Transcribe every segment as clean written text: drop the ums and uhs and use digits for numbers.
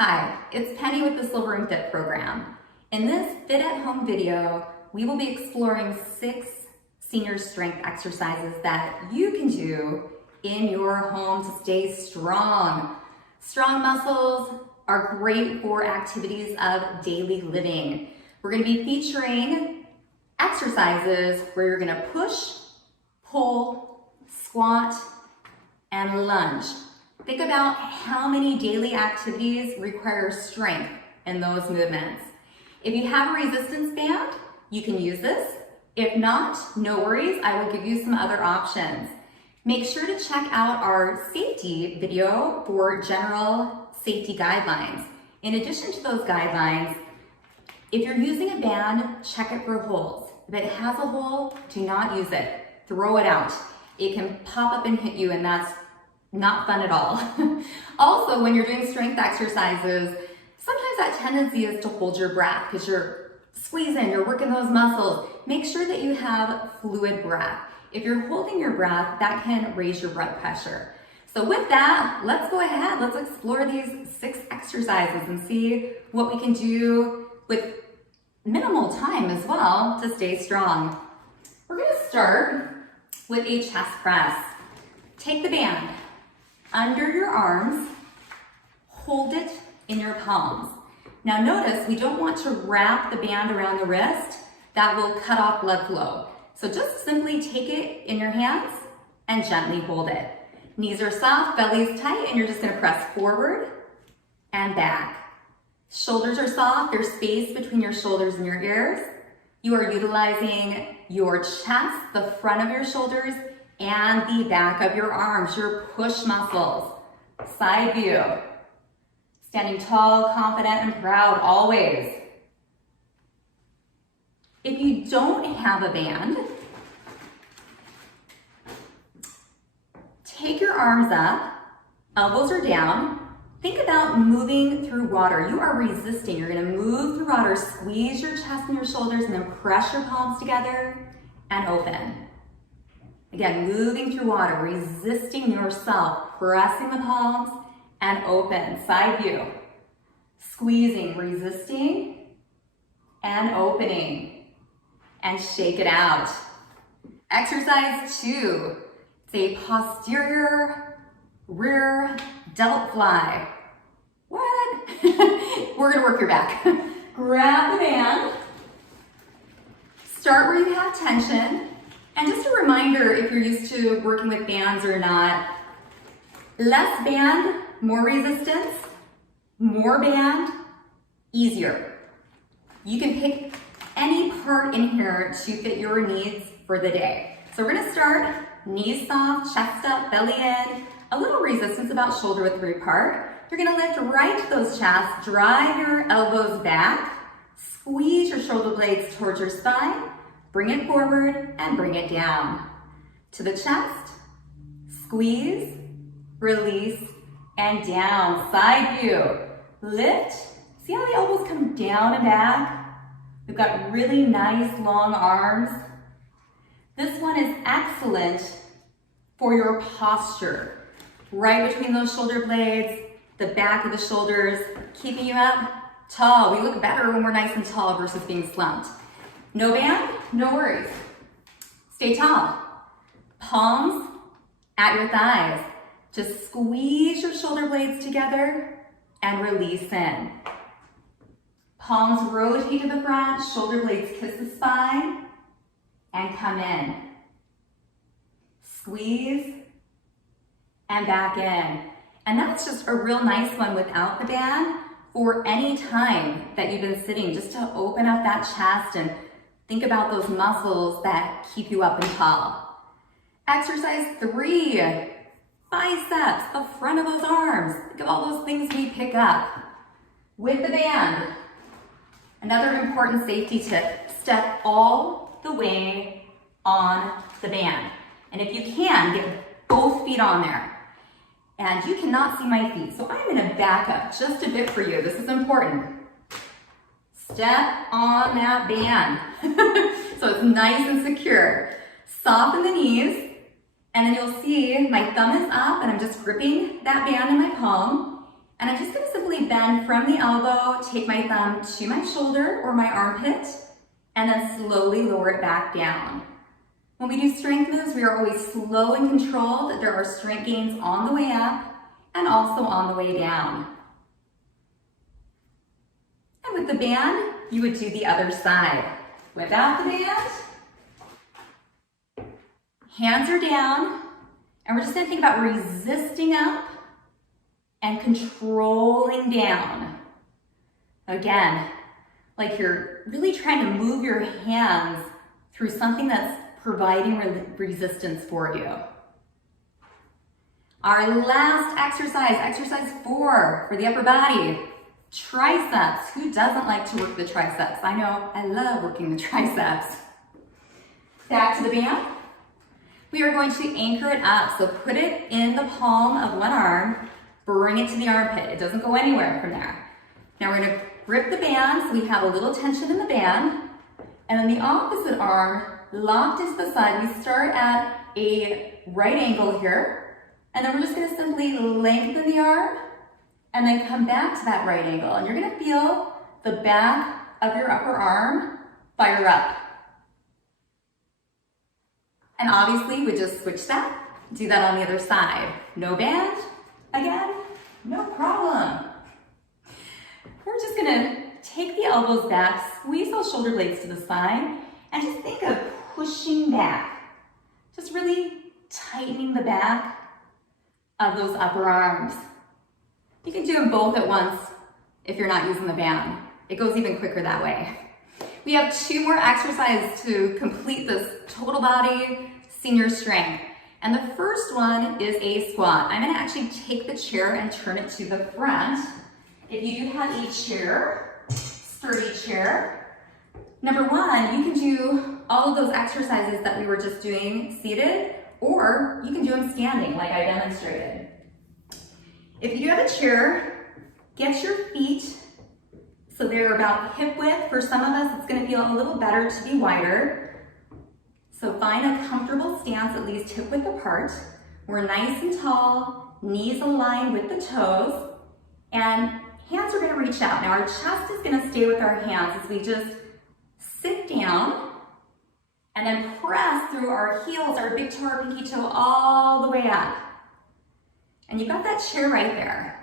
Hi, it's Penny with the Silver&Fit program. In this Fit at Home video, we will be exploring 6 senior strength exercises that you can do in your home to stay strong. Strong muscles are great for activities of daily living. We're going to be featuring exercises where you're going to push, pull, squat, and lunge. Think about how many daily activities require strength in those movements. If you have a resistance band, you can use this. If not, no worries, I will give you some other options. Make sure to check out our safety video for general safety guidelines. In addition to those guidelines, if you're using a band, check it for holes. If it has a hole, do not use it. Throw it out. It can pop up and hit you, and that's not fun at all. Also, when you're doing strength exercises, sometimes that tendency is to hold your breath because you're squeezing, you're working those muscles. Make sure that you have fluid breath. If you're holding your breath, that can raise your blood pressure. So with that, let's go ahead. Let's explore these 6 exercises and see what we can do with minimal time as well to stay strong. We're going to start with a chest press. Take the band under your arms, hold it in your palms. Now notice we don't want to wrap the band around the wrist. That will cut off blood flow. So just simply take it in your hands and gently hold it. Knees are soft, belly's tight, and you're just gonna press forward and back. Shoulders are soft, there's space between your shoulders and your ears. You are utilizing your chest, the front of your shoulders, and the back of your arms, your push muscles. Side view. Standing tall, confident, and proud, always. If you don't have a band, take your arms up, elbows are down. Think about moving through water. You are resisting. You're gonna move through water, squeeze your chest and your shoulders, and then press your palms together and open. Again, moving through water, resisting yourself, pressing the palms and open. Side view. Squeezing, resisting, and opening. And shake it out. Exercise 2. It's a posterior rear delt fly. What? We're gonna work your back. Grab the band. Start where you have tension. And just a reminder, if you're used to working with bands or not, less band, more resistance, more band, easier. You can pick any part in here to fit your needs for the day. So we're gonna start knees soft, chest up, belly in, a little resistance about shoulder width apart. You're gonna lift right to those chests, drive your elbows back, squeeze your shoulder blades towards your spine, bring it forward and bring it down. To the chest, squeeze, release, and down. Side view, lift. See how the elbows come down and back? We've got really nice long arms. This one is excellent for your posture. Right between those shoulder blades, the back of the shoulders, keeping you up tall. We look better when we're nice and tall versus being slumped. No band, no worries. Stay tall. Palms at your thighs. Just squeeze your shoulder blades together and release in. Palms rotate to the front, shoulder blades kiss the spine, and come in. Squeeze and back in. And that's just a real nice one without the band for any time that you've been sitting, just to open up that chest and think about those muscles that keep you up and tall. Exercise 3, biceps, the front of those arms. Think of all those things we pick up with the band. Another important safety tip, step all the way on the band. And if you can, get both feet on there. And you cannot see my feet, so I'm gonna back up just a bit for you. This is important. Step on that band. So it's nice and secure. Soften the knees, and then you'll see my thumb is up and I'm just gripping that band in my palm. And I'm just gonna simply bend from the elbow, take my thumb to my shoulder or my armpit, and then slowly lower it back down. When we do strength moves, we are always slow and controlled. There are strength gains on the way up and also on the way down. And with the band, you would do the other side. Without the band, hands are down, and we're just gonna think about resisting up and controlling down. Again, like you're really trying to move your hands through something that's providing resistance for you. Our last exercise, exercise 4 for the upper body, triceps. Who doesn't like to work the triceps? I know, I love working the triceps. Back to the band. We are going to anchor it up. So put it in the palm of one arm, bring it to the armpit. It doesn't go anywhere from there. Now we're gonna grip the band so we have a little tension in the band. And then the opposite arm locked into the side. We start at a right angle here. And then we're just gonna simply lengthen the arm and then come back to that right angle. And you're gonna feel the back of your upper arm fire up. And obviously we just switch that, do that on the other side. No band, again, no problem. We're just gonna take the elbows back, squeeze those shoulder blades to the side, and just think of pushing back. Just really tightening the back of those upper arms. You can do them both at once if you're not using the band. It goes even quicker that way. We have 2 more exercises to complete this total body senior strength. And the first one is a squat. I'm gonna actually take the chair and turn it to the front. If you do have a chair, sturdy chair, number 1, you can do all of those exercises that we were just doing seated, or you can do them standing like I demonstrated. If you do have a chair, get your feet so they're about hip width. For some of us, it's gonna feel a little better to be wider. So find a comfortable stance, at least hip width apart. We're nice and tall, knees aligned with the toes, and hands are gonna reach out. Now our chest is gonna stay with our hands as we just sit down and then press through our heels, our big toe, our pinky toe, all the way up. And you've got that chair right there.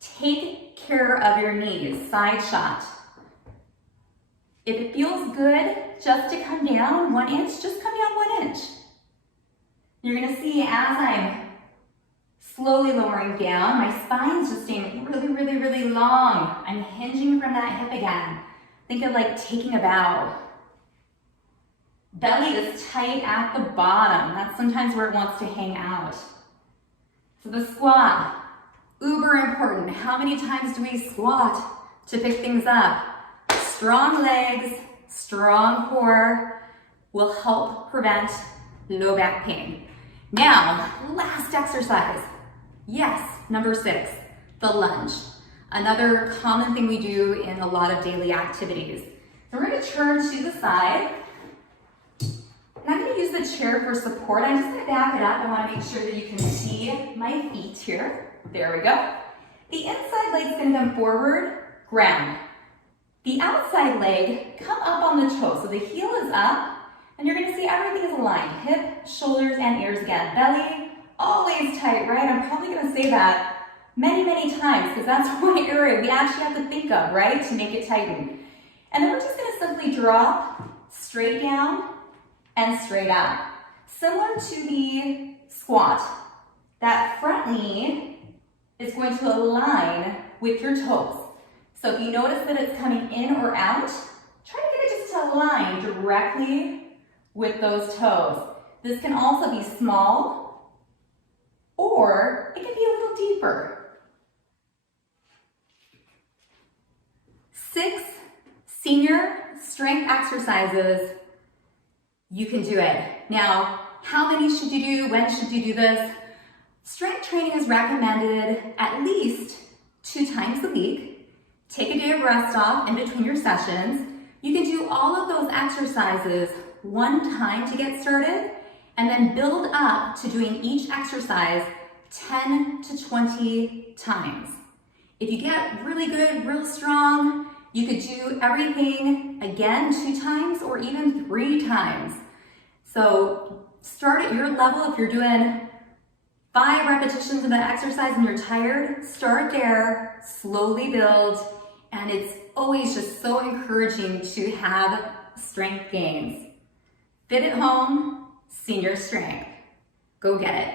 Take care of your knees, side shot. If it feels good just to come down 1 inch, just come down 1 inch. You're gonna see as I'm slowly lowering down, my spine's just staying really, really, really long. I'm hinging from that hip again. Think of like taking a bow. Belly is tight at the bottom. That's sometimes where it wants to hang out. So the squat, uber important. How many times do we squat to pick things up? Strong legs, strong core will help prevent low back pain. Now, last exercise. Yes, number 6, the lunge. Another common thing we do in a lot of daily activities. So we're gonna turn to the side. And I'm gonna use the chair for support. I'm just gonna back it up. I wanna make sure that you can see my feet here. There we go. The inside leg's gonna come forward, ground. The outside leg, come up on the toe. So the heel is up, and you're gonna see everything is aligned. Hip, shoulders, and ears again. Belly, always tight, right? I'm probably gonna say that many, many times, because that's one area we actually have to think of, right? To make it tighten. And then we're just gonna simply drop straight down and straight up. Similar to the squat, that front knee is going to align with your toes. So if you notice that it's coming in or out, try to get it just to align directly with those toes. This can also be small, or it can be a little deeper. 6 senior strength exercises. You can do it. Now, how many should you do? When should you do this? Strength training is recommended at least 2 times a week. Take a day of rest off in between your sessions. You can do all of those exercises 1 time to get started, and then build up to doing each exercise 10 to 20 times. If you get really good, real strong, you could do everything again 2 times or even 3 times. So start at your level. If you're doing 5 repetitions of the exercise and you're tired, start there, slowly build, and it's always just so encouraging to have strength gains. Fit at home, senior strength. Go get it.